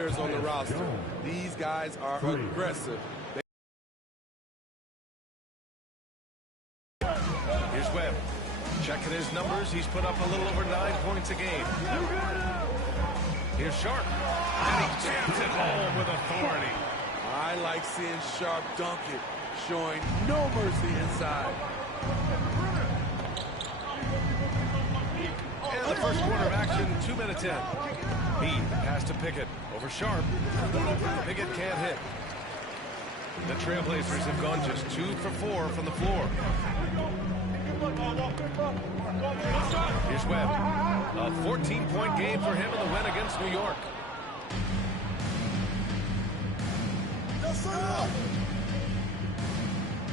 on the roster. These guys are aggressive. Here's Webb. Checking his numbers. He's put up a little over 9 points a game. Here's Sharp. And he jams it home with authority. I like seeing Sharp dunk it, showing no mercy inside. And the first quarter of action, 2 minutes in. Bean pass to Pickett over Sharp. Pickett can't hit. The Trailblazers have gone just 2 for 4 from the floor. Here's Webb. A 14-point game for him in the win against New York.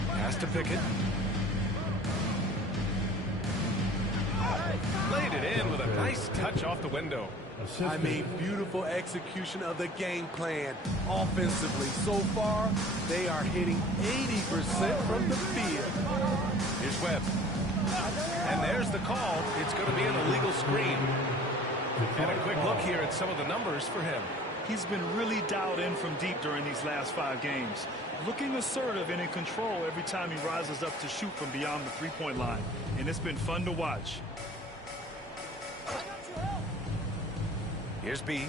Pass to Pickett. Laid it in with a nice touch off the window. I mean, beautiful execution of the game plan. Offensively, so far, they are hitting 80% from the field. Here's Webb. And there's the call. It's going to be an illegal screen. And a quick look here at some of the numbers for him. He's been really dialed in from deep during these last 5 games. Looking assertive and in control every time he rises up to shoot from beyond the three-point line. And it's been fun to watch. Here's B.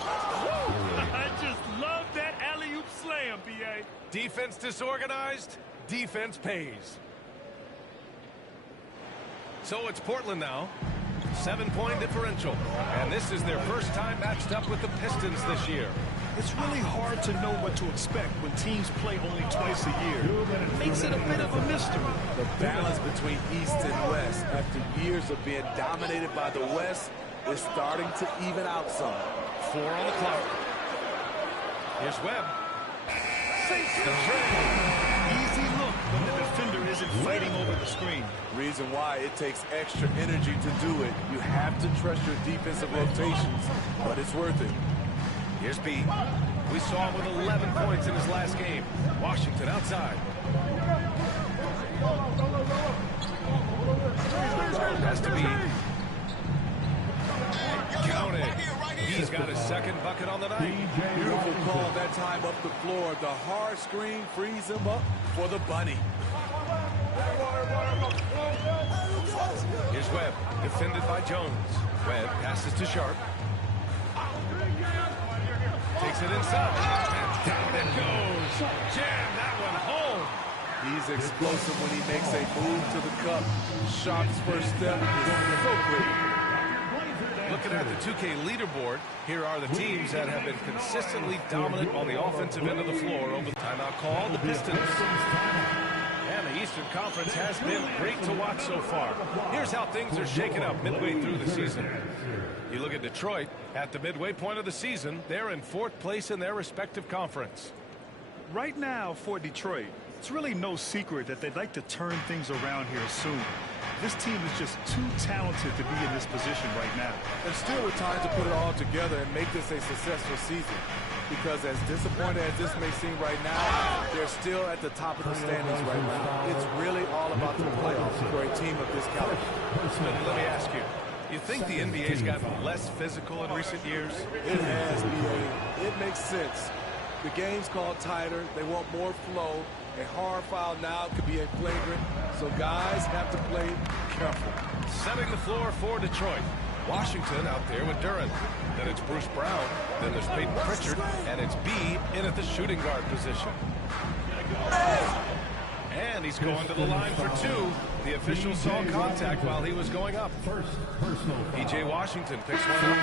I just love that alley-oop slam, B.A. Defense disorganized, defense pays. So it's Portland now. 7-point differential. And this is their first time matched up with the Pistons this year. It's really hard to know what to expect when teams play only twice a year. It makes it a bit of a mystery. The balance between East and West after years of being dominated by the West is starting to even out some. 4 on the clock. Here's Webb. Easy look when the defender isn't fighting over the screen. Reason why it takes extra energy to do it. You have to trust your defensive rotations, but it's worth it. Here's B. We saw him with 11 points in his last game. Washington outside. Has to be. Count it. He's got his second bucket on the night. Beautiful call that time up the floor. The hard screen frees him up for the bunny. Here's Webb, defended by Jones. Webb passes to Sharp. Takes it inside. And down it goes. Jam that one home. He's explosive when he makes a move to the cup. Sharp's first step is so quick. Looking at the 2K leaderboard, here are the teams that have been consistently dominant on the offensive end of the floor over the timeout call, the Pistons. And the Eastern Conference has been great to watch so far. Here's how things are shaking up midway through the season. You look at Detroit, at the midway point of the season, they're in 4th place in their respective conference. Right now for Detroit, it's really no secret that they'd like to turn things around here soon. This team is just too talented to be in this position right now. There's still a time to put it all together and make this a successful season. Because as disappointed as this may seem right now, they're still at the top of the standings right now. It's really all about the playoffs for a team of this caliber. Let me ask you, you think the NBA's gotten less physical in recent years? It has, B.A. It makes sense. The game's called tighter. They want more flow. A hard foul now could be a flagrant, so guys have to play careful. Setting the floor for Detroit. Washington out there with Duran. Then it's Bruce Brown. Then there's Peyton Pritchard. And it's B in at the shooting guard position. And he's going to the line for 2. The official saw contact while he was going up. P.J. Washington picks one up.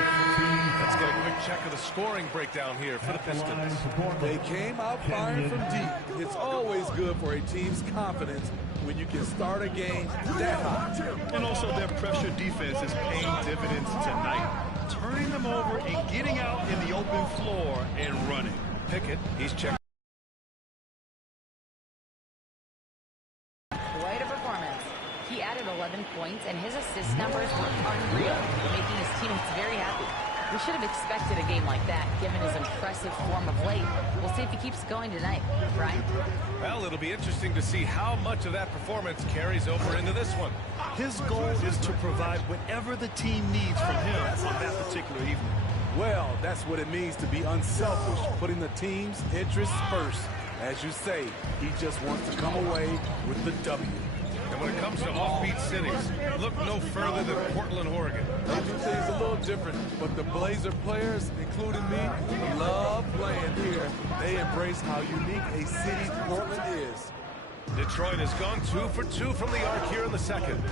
Let's get a quick check of the scoring breakdown here for the Pistons. They came out firing from deep. It's always good for a team's confidence when you can start a game that high. And also their pressure defense is paying dividends tonight. Turning them over and getting out in the open floor and running. Pickett, he's checked. Quite a performance. He added 11 points, and his assist numbers were unreal, making his teammates very happy. We should have expected a game like that, given his impressive form of late. We'll see if he keeps going tonight. Brian? Well, it'll be interesting to see how much of that performance carries over into this one. His goal is to provide whatever the team needs from him on that particular evening. Well, that's what it means to be unselfish, putting the team's interests first. As you say, he just wants to come away with the W. And when it comes to offbeat cities, look no further than Portland, Oregon. They do things a little different, but the Blazer players, including me, love playing here. They embrace how unique a city Portland is. Detroit has gone 2 for 2 from the arc here in the second.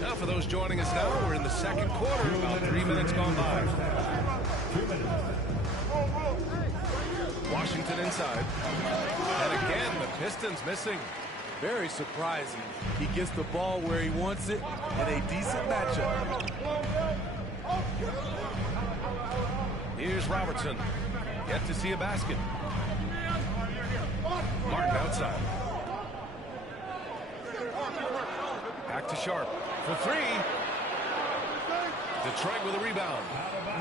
Now for those joining us now, we're in the second quarter, about 3 minutes gone by. Washington inside. And again, the Pistons missing. Very surprising. He gets the ball where he wants it in a decent matchup. Here's Robertson. Yet to see a basket. Martin outside. Back to Sharp for 3. Detroit with a rebound.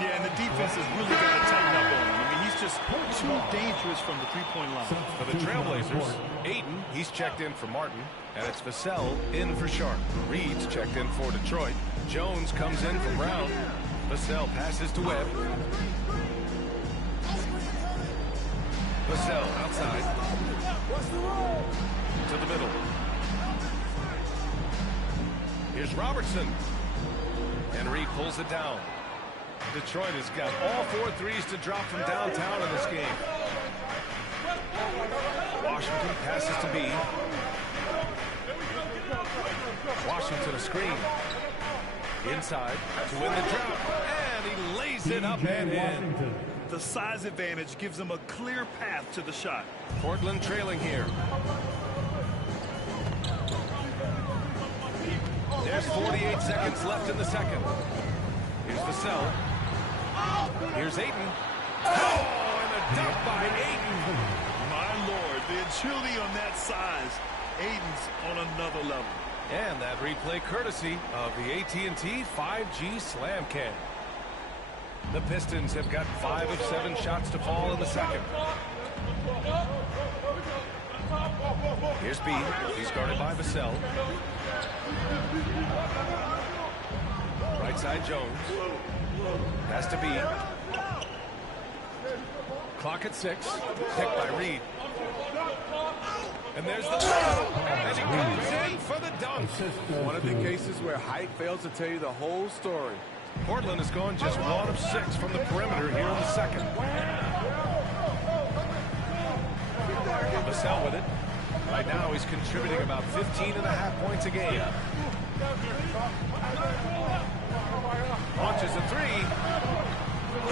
Yeah, and the defense has really got to tighten up on him. I mean, he's just too dangerous from the three-point line. For the Trailblazers, Aiden, he's checked in for Martin. And it's Vassell in for Sharp. Reed's checked in for Detroit. Jones comes in for Brown. Vassell passes to Webb. Vassell outside. To the middle. Here's Robertson. And Reed pulls it down. Detroit has got all 4 threes to drop from downtown in this game. Washington passes to B. Washington a screen. Inside to win the drop. And he lays it up and in. The size advantage gives him a clear path to the shot. Portland trailing here. There's 48 seconds left in the second. Here's Vassell. Here's Ayton. Oh, and a dunk by Ayton. My Lord, the agility on that size. Ayton's on another level. And that replay courtesy of the AT&T 5G Slam Cam. The Pistons have got 5 of 7 shots to fall in the second. Here's B. He's guarded by Vassell. Right side Jones. Has to be. Clock at 6. Picked by Reed. And there's the and he comes in for the dunk. One of the cases where height fails to tell you the whole story. Portland has gone just 1 of 6 from the perimeter here in the second. Vassell with it. Right now he's contributing about 15.5 points a game. Launches a 3.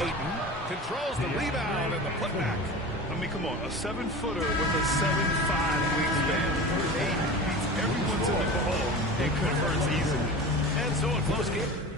Ayton controls the rebound and the putback. I mean, come on, a 7-footer with a 7'5" wingspan. Ayton beats everyone to the ball and converts easily. And so a close game.